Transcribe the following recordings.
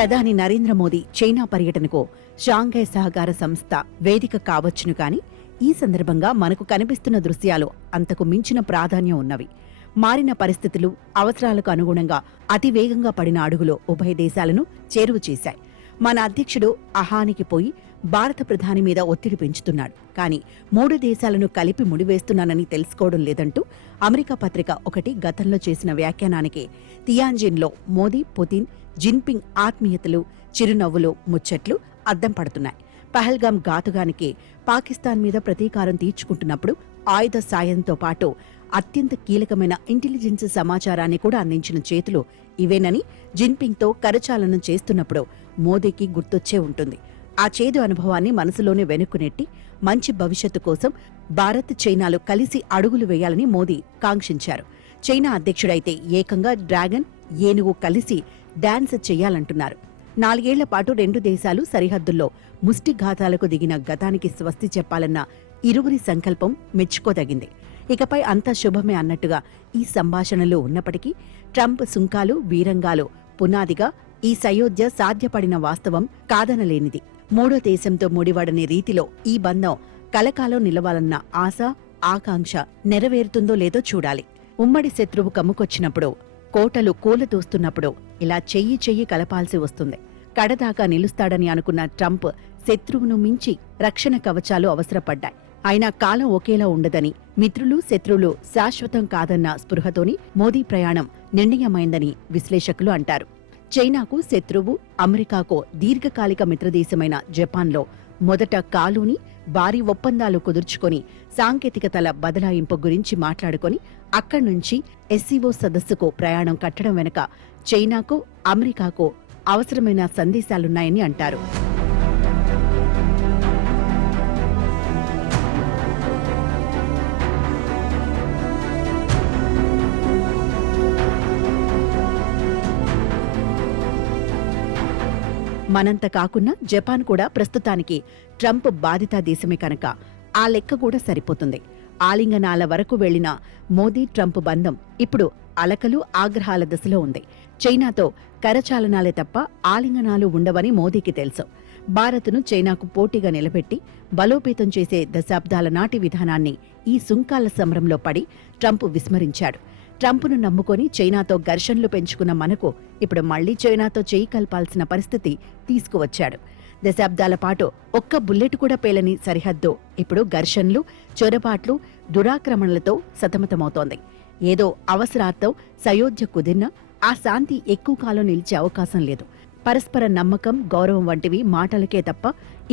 ప్రధాని నరేంద్ర మోదీ చైనా పర్యటనకు షాంఘై సహకార సంస్థ వేదిక కావచ్చును కాని ఈ సందర్భంగా మనకు కనిపిస్తున్న దృశ్యాలు అంతకు మించిన ప్రాధాన్యం ఉన్నవి. మారిన పరిస్థితులు, అవసరాలకు అనుగుణంగా అతివేగంగా పడిన అడుగులు ఉభయ దేశాలను చేరువ చేశాయి. మన అధ్యక్షుడు అహానికి పోయి భారత ప్రధాని మీద ఒత్తిడి పెంచుతున్నాడు. కానీ 3 దేశాలను కలిపి ముడివేస్తున్నానని తెలుసుకోవడం లేదంటూ అమెరికా పత్రిక ఒకటి గతంలో చేసిన వ్యాఖ్యానానికి తియాన్జిన్లో మోదీ, పుతిన్, జిన్పింగ్ ఆత్మీయతలు, చిరునవ్వులు, ముచ్చట్లు అద్దం పడుతున్నాయి. పహల్గాం ఘాతుగానికి పాకిస్తాన్ మీద ప్రతీకారం తీర్చుకుంటున్నప్పుడు ఆయుధ సాయంతో పాటు అత్యంత కీలకమైన ఇంటెలిజెన్స్ సమాచారాన్ని కూడా అందించిన చేతులు ఇవేనని జిన్పింగ్తో కరచాలనం చేస్తున్నప్పుడు మోదీకి గుర్తొచ్చే ఉంటుంది. ఆ చేదు అనుభవాన్ని మనసులోనే వెనుక్కునెట్టి మంచి భవిష్యత్తు కోసం భారత్, చైనాలు కలిసి అడుగులు వేయాలని మోదీ కాంక్షించారు. చైనా అధ్యక్షుడైతే ఏకంగా డ్రాగన్, ఏనుగు కలిసి డాన్స్ చెయ్యాలంటున్నారు. 4 ఏళ్ల పాటు 2 దేశాలు సరిహద్దుల్లో ముష్టిఘాతాలకు దిగిన గతానికి స్వస్తి చెప్పాలన్న ఇరువురి సంకల్పం మెచ్చుకోదగింది. ఇకపై అంతా శుభమే అన్నట్టుగా ఈ సంభాషణలు ఉన్నప్పటికీ ట్రంప్ సుంకాలు, వీరంగాలు పునాదిగా ఈ సయోధ్య సాధ్యపడిన వాస్తవం కాదనలేనిది. 3వ దేశంతో ముడివడని రీతిలో ఈ బంధం కలకాలం నిలవాలన్న ఆశ, ఆకాంక్ష నెరవేరుతుందో లేదో చూడాలి. ఉమ్మడి శత్రువు కమ్ముకొచ్చినప్పుడు, కోటలు కూలతూస్తున్నప్పుడు ఇలా చెయ్యి కలపాల్సి వస్తుంది. కడదాకా నిలుస్తాడని అనుకున్న ట్రంప్ శత్రువును మించి రక్షణ కవచాలు అవసరపడ్డాయి. అయినా కాలం ఒకేలా ఉండదని, మిత్రులు, శత్రువులు శాశ్వతం కాదన్న స్పృహతోని మోదీ ప్రయాణం నిర్ణయమైందని విశ్లేషకులు అంటారు. చైనాకు శత్రువు, అమెరికాకు దీర్ఘకాలిక మిత్రదేశమైన జపాన్లో మొదట కాలుని భారీ ఒప్పందాలు కుదుర్చుకొని సాంకేతికతల బదలాయింపు గురించి మాట్లాడుకొని అక్కడ్నుంచి ఎస్సీఓ సదస్సుకు ప్రయాణం కట్టడం వెనుక చైనాకు, అమెరికాకు అవసరమైన సందేశాలున్నాయని అంటారు. మనంత కాకున్నా జపాన్ కూడా ప్రస్తుతానికి ట్రంప్ బాధిత దేశమే కనుక ఆ లెక్క కూడా సరిపోతుంది. ఆలింగనాల వరకు వెళ్లిన మోదీ ట్రంప్ బంధం ఇప్పుడు అలకలు, ఆగ్రహాల దశలో ఉంది. చైనాతో కరచాలనాలే తప్ప ఆలింగనాలు ఉండవని మోదీకి తెలుసు. భారత్ను చైనాకు పోటీగా నిలబెట్టి బలోపేతం చేసే దశాబ్దాల నాటి విధానాన్ని ఈ సుంకాల సమరంలో పడి ట్రంప్ విస్మరించాడు. ట్రంప్ను నమ్ముకొని చైనాతో ఘర్షణలు పెంచుకున్న మనకు ఇప్పుడు మళ్లీ చైనాతో చేయి కలపాల్సిన పరిస్థితి తీసుకువచ్చాడు. దశాబ్దాల పాటు ఒక్క బుల్లెట్ కూడా పేలని సరిహద్దు ఇప్పుడు ఘర్షణలు, చొరబాట్లు, దురాక్రమణలతో సతమతమవుతోంది. ఏదో అవసరార్థం సయోధ్య కుదిరినా ఆ శాంతి ఎక్కువ కాలం నిలిచే అవకాశం లేదు. పరస్పర నమ్మకం, గౌరవం వంటివి మాటలకే తప్ప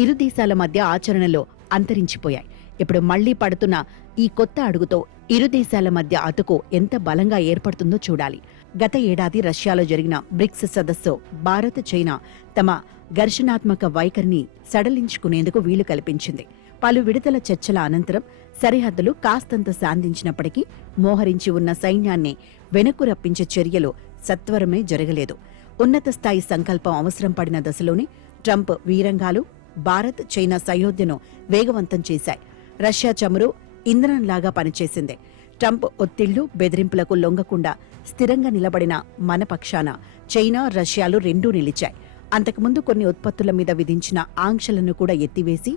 ఇరు దేశాల మధ్య ఆచరణలో అంతరించిపోయాయి. ఇప్పుడు మళ్లీ పడుతున్న ఈ కొత్త అడుగుతో ఇరు దేశాల మధ్య అతుకు ఎంత బలంగా ఏర్పడుతుందో చూడాలి. గత ఏడాది రష్యాలో జరిగిన బ్రిక్స్ సదస్సు భారత్, చైనా తమ ఘర్షణాత్మక వైఖరిని సడలించుకునేందుకు వీలు కల్పించింది. పలు విడతల చర్చల అనంతరం సరిహద్దులు కాస్తంత శాంతించినప్పటికీ మోహరించి ఉన్న సైన్యాన్ని వెనక్కు రప్పించే చర్యలు సత్వరమే జరగలేదు. ఉన్నత స్థాయి సంకల్పం అవసరం పడిన దశలోనే ట్రంప్ వీరంగాలు భారత్, చైనా సయోధ్యను వేగవంతం చేశాయి. రష్యా చమురు ఇంధనంలాగా పనిచేసింది. ట్రంప్ ఒత్తిళ్లు, బెదిరింపులకు లొంగకుండా స్థిరంగా నిలబడిన మన పక్షాన చైనా, రష్యాలు రెండూ నిలిచాయి. అంతకుముందు కొన్ని ఉత్పత్తుల మీద విధించిన ఆంక్షలను కూడా ఎత్తివేసి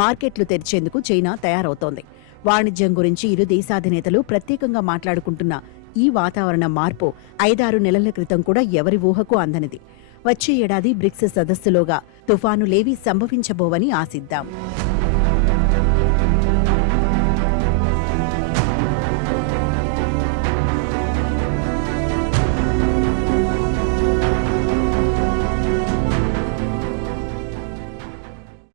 మార్కెట్లు తెరిచేందుకు చైనా తయారవుతోంది. వాణిజ్యం గురించి ఇరు దేశాధినేతలు ప్రత్యేకంగా మాట్లాడుకుంటున్న ఈ వాతావరణ మార్పు 5-6 నెలల క్రితం కూడా ఎవరి ఊహకు అందనిది. వచ్చే ఏడాది బ్రిక్స్ సదస్సులోగా తుఫానులేవీ సంభవించబోవని ఆశిద్దాం.